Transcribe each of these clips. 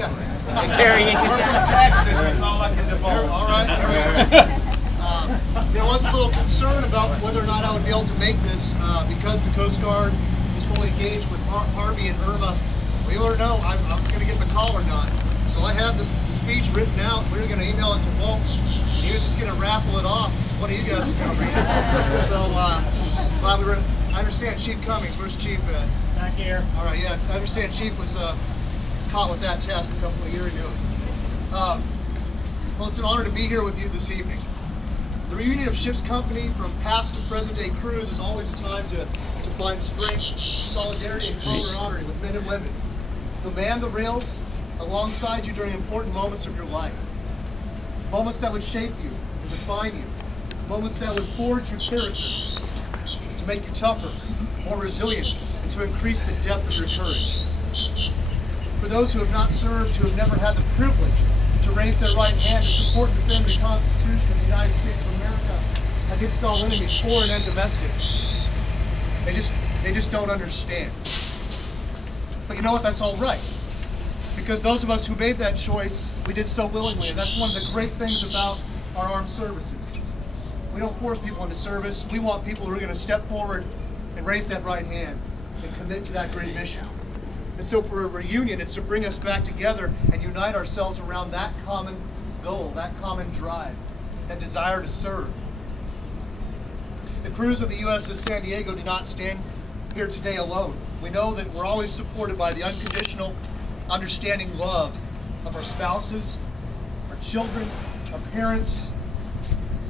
Yeah. We're from Texas. That's all I can divulge. All right. There was a little concern about whether or not I would be able to make this because the Coast Guard is fully engaged with Harvey and Irma. Wheel or no, I was going to get the call or not. So I had this speech written out. We were going to email it to Walt. And he was just going to raffle it off. One of you guys was going to read it. So I understand Chief Cummings. Where's Chief at? Back here. All right, yeah. I understand Chief was caught with that task a couple of years ago. Well, it's an honor to be here with you this evening. The reunion of ship's company from past to present day crews is always a time to find strength, solidarity, and camaraderie with men and women who man the rails alongside you during important moments of your life. Moments that would shape you, and define you. Moments that would forge your character, to make you tougher, more resilient, and to increase the depth of your courage. For those who have not served, who have never had the privilege to raise their right hand to support and defend the Constitution of the United States of America against all enemies, foreign and domestic. They just don't understand. But you know what? That's all right. Because those of us who made that choice, we did so willingly. And that's one of the great things about our armed services. We don't force people into service. We want people who are going to step forward and raise that right hand and commit to that great mission. And so for a reunion, it's to bring us back together and unite ourselves around that common goal, that common drive, that desire to serve. The crews of the USS San Diego do not stand here today alone. We know that we're always supported by the unconditional, understanding love of our spouses, our children, our parents,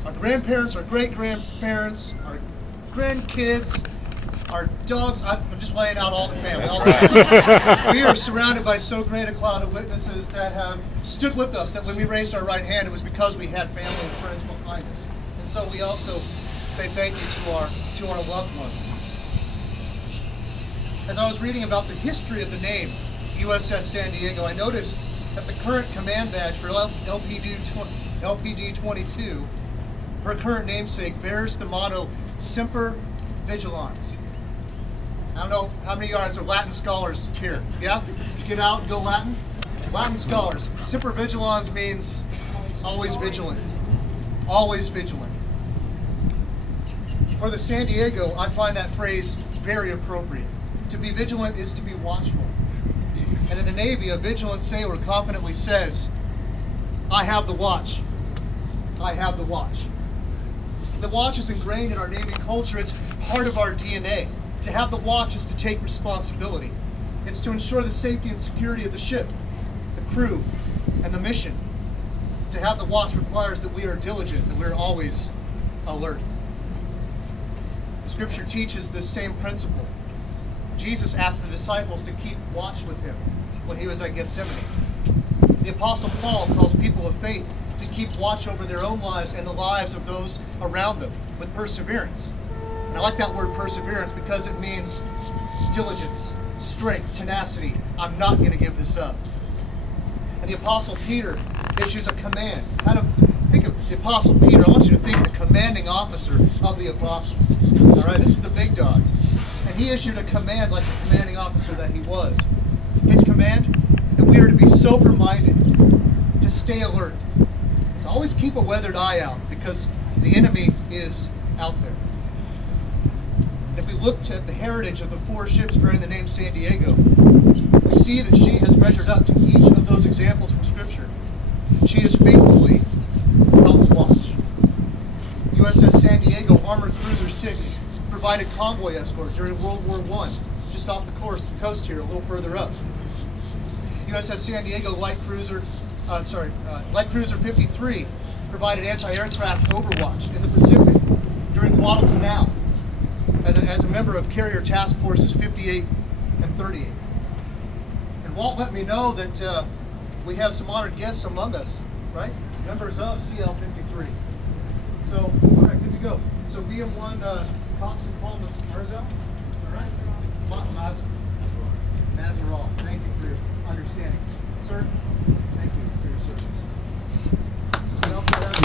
our grandparents, our great-grandparents, our grandkids, our dogs. I'm just laying out all the family. We are surrounded by so great a cloud of witnesses that have stood with us, that when we raised our right hand, it was because we had family and friends behind us. And so we also say thank you to our loved ones. As I was reading about the history of the name USS San Diego, I noticed that the current command badge for LPD 22, her current namesake, bears the motto Semper Vigilans. I don't know how many of you guys are Latin scholars here. Yeah? Get out and go Latin? Latin scholars. Semper Vigilans means always vigilant. Always vigilant. For the San Diego, I find that phrase very appropriate. To be vigilant is to be watchful. And in the Navy, a vigilant sailor confidently says, I have the watch. I have the watch. The watch is ingrained in our Navy culture. It's part of our DNA. To have the watch is to take responsibility. It's to ensure the safety and security of the ship, the crew, and the mission. To have the watch requires that we are diligent, that we're always alert. Scripture teaches this same principle. Jesus asked the disciples to keep watch with him when he was at Gethsemane. The Apostle Paul calls people of faith to keep watch over their own lives and the lives of those around them with perseverance. And I like that word perseverance because it means diligence, strength, tenacity. I'm not going to give this up. And the Apostle Peter issues a command. Think of the Apostle Peter. I want you to think the commanding officer of the apostles. All right, this is the big dog. And he issued a command like the commanding officer that he was. His command, that we are to be sober-minded, to stay alert, to always keep a weathered eye out because the enemy is out there. And if we looked at the heritage of the four ships bearing the name San Diego, we see that she has measured up to each of those examples from Scripture. She has faithfully held the watch. USS San Diego Armored Cruiser 6 provided convoy escort during World War I, just off the coast here, a little further up. USS San Diego Light Cruiser 53 provided anti-aircraft overwatch in the Pacific during Guadalcanal as a member of Carrier Task Forces 58 and 38. And Walt let me know that we have some honored guests among us, right? Members of CL53. So, all right, good to go. So VM1 Cox and Paul Marzo, all right? Mazaral, thank you for your understanding. Sir, thank you for your service. Someone else that has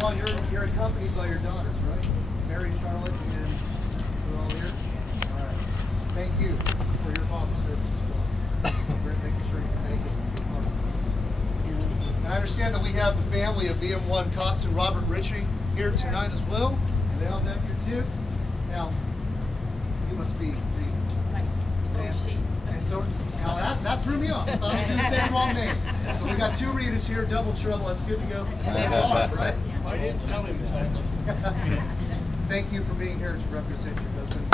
VM1, you're accompanied by your daughters, right? Mary, Charlotte, and family of BM1 Coxswain Robert Ritchie here tonight as well. And they all vector too. Now, you must be and so now that threw me off. I thought I was going to say the wrong name. So we got two Ritas here, double trouble. That's good to go. Right? I didn't tell him that. Thank you for being here to represent your husband.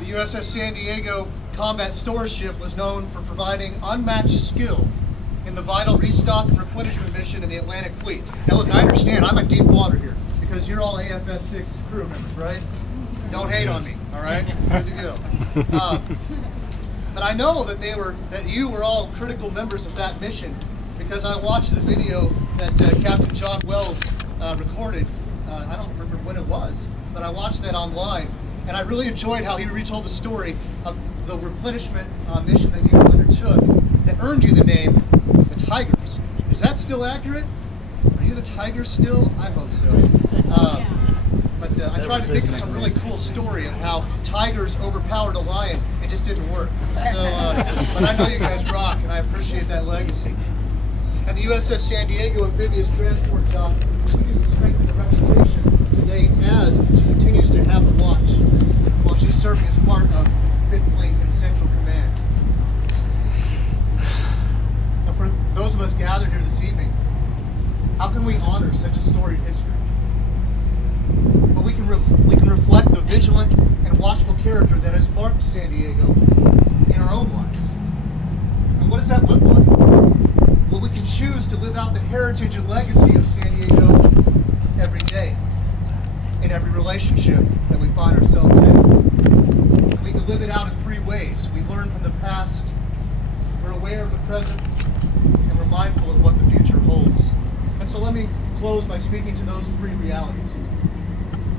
The USS San Diego combat storage ship was known for providing unmatched skill in the vital restock and replenishment mission in the Atlantic Fleet. Now look, I understand I'm at deep water here because you're all AFS 6 crew members, right? Don't hate on me, all right? Good to go. But I know that you were all critical members of that mission because I watched the video that Captain John Wells recorded. I don't remember when it was, but I watched that online, and I really enjoyed how he retold the story of the replenishment mission that you undertook that earned you the name the Tigers. Is that still accurate? Are you the Tigers still? I hope so. But I tried to think of some really cool story of how tigers overpowered a lion. It just didn't work. So, but I know you guys rock, and I appreciate that legacy. And the USS San Diego amphibious transport dock continues to strengthen the reputation today as she continues to have the watch while she's serving as part of 5th Fleet and Central Command. Now, for those of us gathered here this evening, how can we honor such a storied history? But we can reflect the vigilant and watchful character that has marked San Diego in our own lives. And what does that look like? Well, we can choose to live out the heritage and legacy of San Diego every day, in every relationship that we find ourselves in. And we can live it out in 3 ways. We learn from the past, we're aware of the present, and we're mindful of what the future holds. And so let me close by speaking to those 3 realities.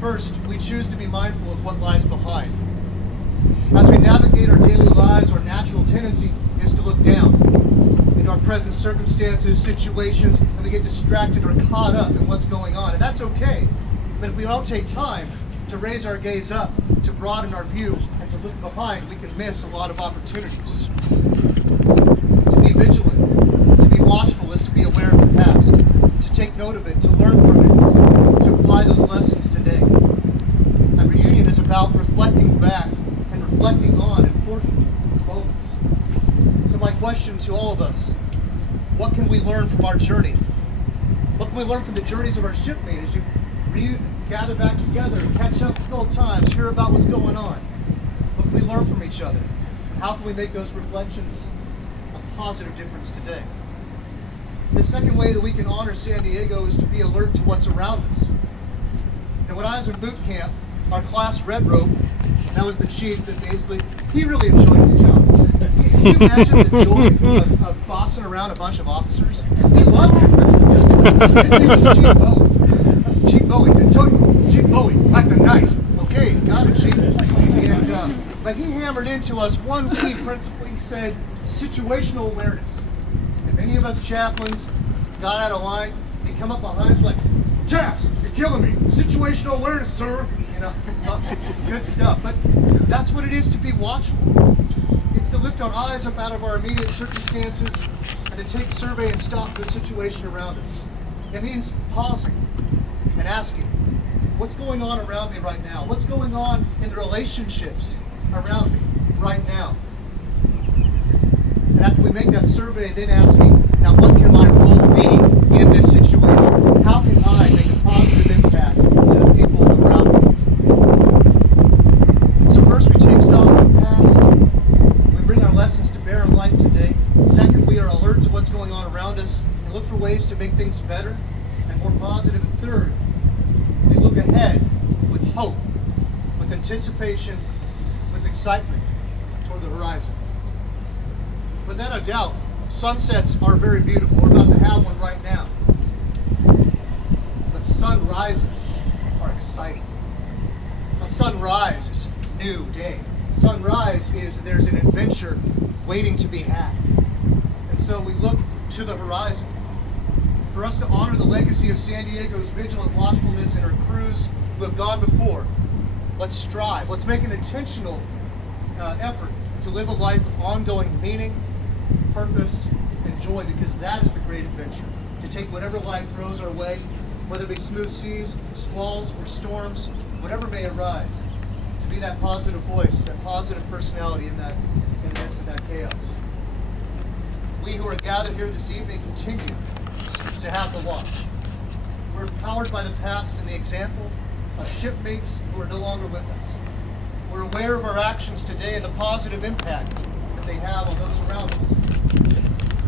First, we choose to be mindful of what lies behind. As we navigate our daily lives, our natural tendency is to look down into our present circumstances, situations, and we get distracted or caught up in what's going on. And that's okay. But if we don't take time to raise our gaze up, to broaden our view, and to look behind, we can miss a lot of opportunities. To be vigilant, to be watchful is to be aware of the past, to take note of it, to learn from it, to apply those lessons today. And reunion is about reflecting back and reflecting on important moments. So my question to all of us, what can we learn from our journey? What can we learn from the journeys of our shipmate as you gather back together, catch up with old times, hear about what's going on? What can we learn from each other? How can we make those reflections a positive difference today? The second way that we can honor San Diego is to be alert to what's around us. And when I was in boot camp, our class red rope, that was the chief that basically, he really enjoyed his job. Can you imagine the joy of bossing around a bunch of officers? He loved it. His name was Chief Bowie. Chief Bowie said, Chief Bowie, like the knife. Okay, got it, Chief. And, but he hammered into us one key principle. He said, situational awareness. If any of us chaplains got out of line, he'd come up behind us like, chaps, you're killing me. Situational awareness, sir. You know, good stuff. But that's what it is to be watchful. It's to lift our eyes up out of our immediate circumstances and to take survey and stop the situation around us. It means pausing and asking, what's going on around me right now? What's going on in the relationships around me right now? And after we make that survey, then asking, now what can my role be in this situation? How can I make a positive impact to the people around me? So first we take stock of the past. We bring our lessons to bear in life today. Second, we are alert to what's going on around us and look for ways to make things better and more positive. And third, we look ahead with hope, with anticipation, with excitement toward the horizon. Without a doubt, sunsets are very beautiful. We're about to have one right now. But sunrises are exciting. A sunrise is a new day. Sunrise is there's an adventure waiting to be had. And so we look to the horizon. For us to honor the legacy of San Diego's vigilant watchfulness and her crews who have gone before, let's strive. Let's make an intentional effort to live a life of ongoing meaning, purpose, and joy, because that is the great adventure. To take whatever life throws our way, whether it be smooth seas, squalls, or storms, whatever may arise, to be that positive voice, that positive personality in the midst of that chaos. We who are gathered here this evening continue to have the watch. We're empowered by the past and the example of shipmates who are no longer with us. We're aware of our actions today and the positive impact that they have on those around us.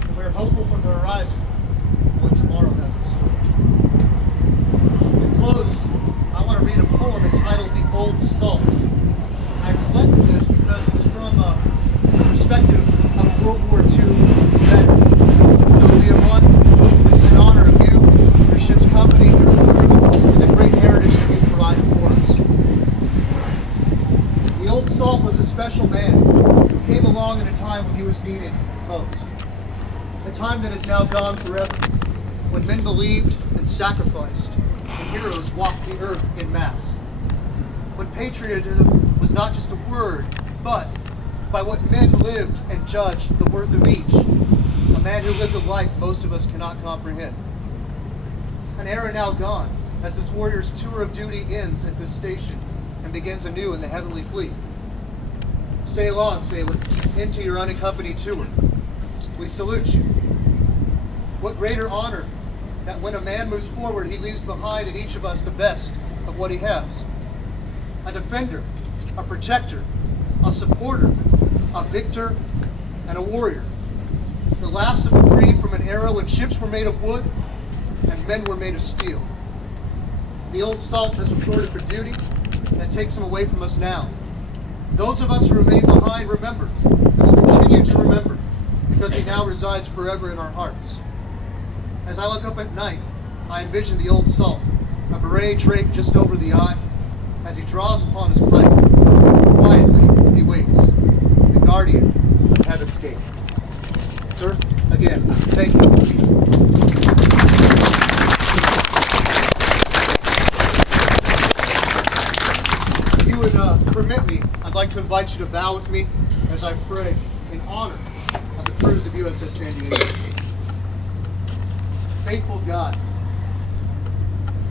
And we're hopeful for the horizon of what tomorrow has in store. To close, I want to read a poem entitled "The Old Salt." I selected this because it is from the perspective of a World War II veteran. So, Leon, this is in honor of you, your ship's company, your crew, and the great heritage that you provided for us. The Old Salt was a special man who came along in a time when he was needed most. A time that is now gone forever, when men believed and sacrificed, and heroes walked the earth in mass. When patriotism was not just a word, but by what men lived and judged the worth of each. A man who lived a life most of us cannot comprehend. An era now gone, as this warrior's tour of duty ends at this station and begins anew in the heavenly fleet. Sail on, sailor, into your unaccompanied tour. We salute you. What greater honor that when a man moves forward, he leaves behind in each of us the best of what he has. A defender, a protector, a supporter, a victor, and a warrior. The last of the breed from an era when ships were made of wood and men were made of steel. The Old Salt has reported for duty that takes him away from us now. Those of us who remain behind remember and will continue to remember, because he now resides forever in our hearts. As I look up at night, I envision the Old Salt, a beret draped just over the eye, as he draws upon his pipe. Quietly, he waits, the guardian of heaven's gate. Sir, again, thank you. If you would permit me, I'd like to invite you to bow with me as I pray in honor of the crews of USS San Diego. Faithful God,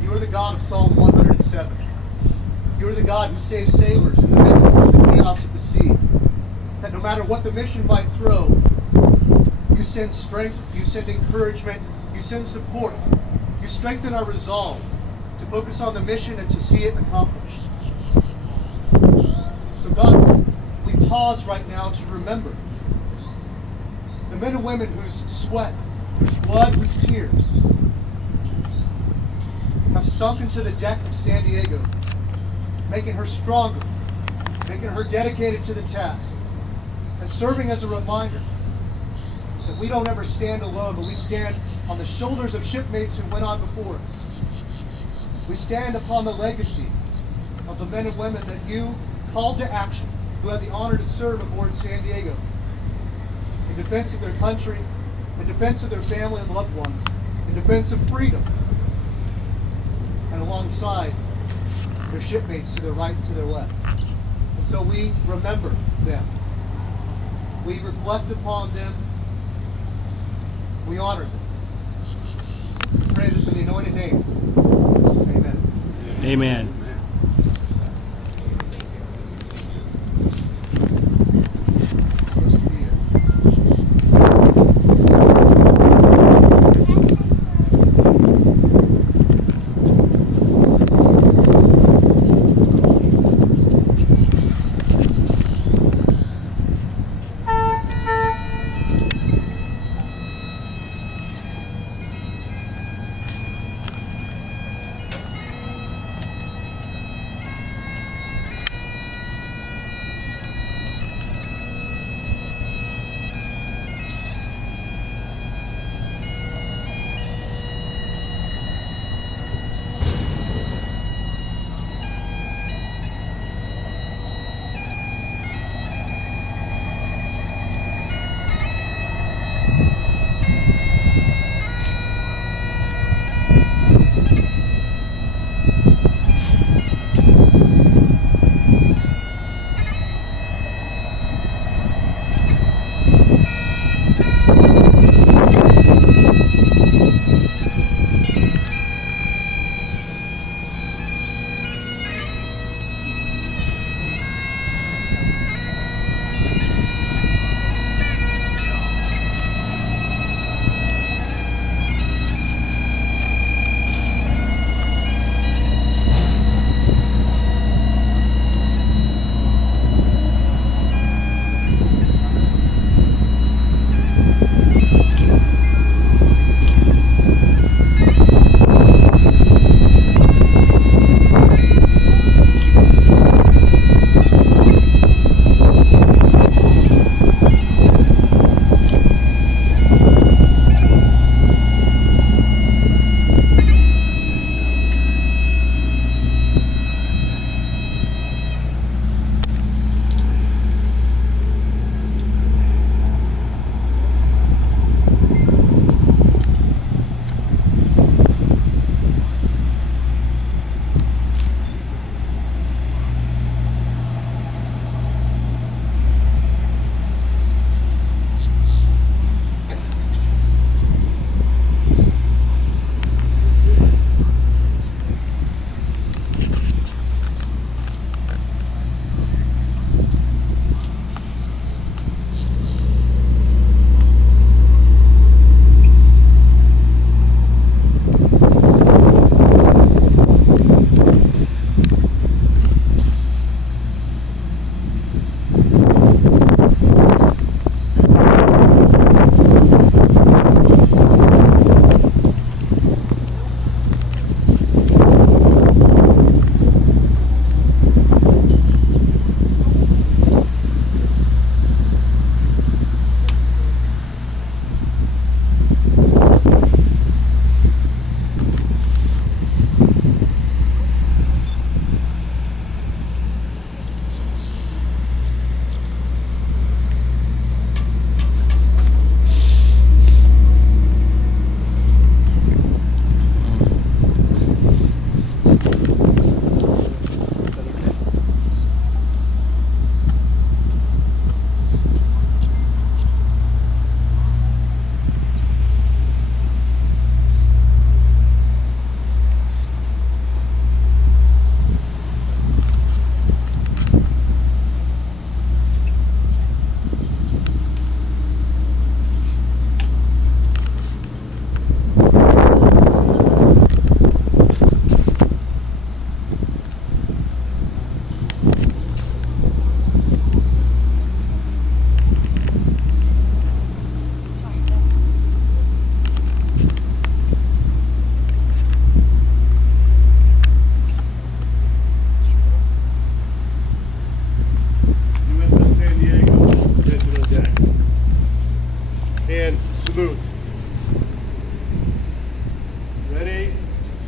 you are the God of Psalm 107. You are the God who saves sailors in the midst of the chaos of the sea. That no matter what the mission might throw, you send strength, you send encouragement, you send support. You strengthen our resolve to focus on the mission and to see it accomplished. So God, we pause right now to remember the men and women whose sweat, whose blood, whose tears have sunk into the deck of San Diego, making her stronger, making her dedicated to the task, and serving as a reminder that we don't ever stand alone, but we stand on the shoulders of shipmates who went on before us. We stand upon the legacy of the men and women that you called to action, who had the honor to serve aboard San Diego, in defense of their country, in defense of their family and loved ones, in defense of freedom, and alongside their shipmates to their right and to their left. And so we remember them. We reflect upon them. We honor them. We pray this in the anointed name. Amen. Amen.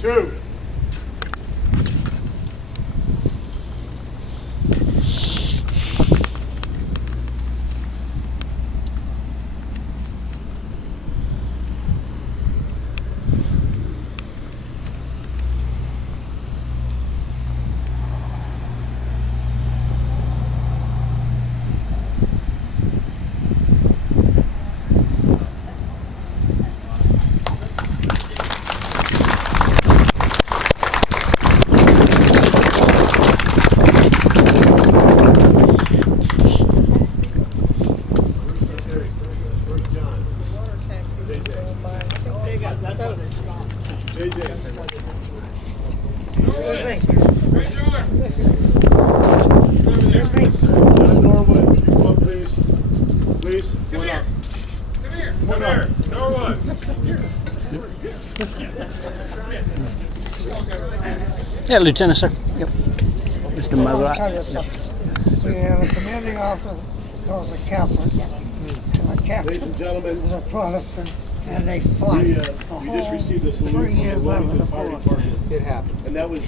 2. John Norwood, you come up, please. Please, come on up. Come here, Norwood. Yeah, Lieutenant, sir. Yep. Just to my I'll right. tell you something. We had a commanding officer that was a Catholic, and the Ladies captain and gentlemen, was a Protestant, and they fought we the just whole received a 3 salute years from the out of the Wilmington Party war. Department. It happens. And that was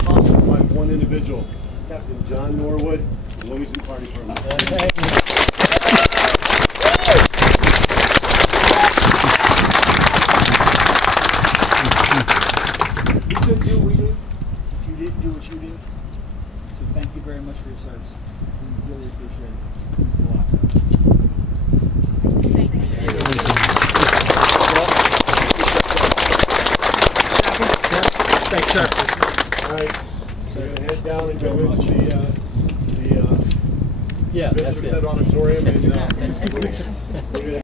sponsored by one individual, Captain John Norwood, the Wilmington Party Department. You couldn't do what we did if you didn't do what you did. So thank you very much for your service. We really appreciate it. It's a lot. Thanks, sir. All right, so we're gonna head down and go into the Yeah, visitor center auditorium and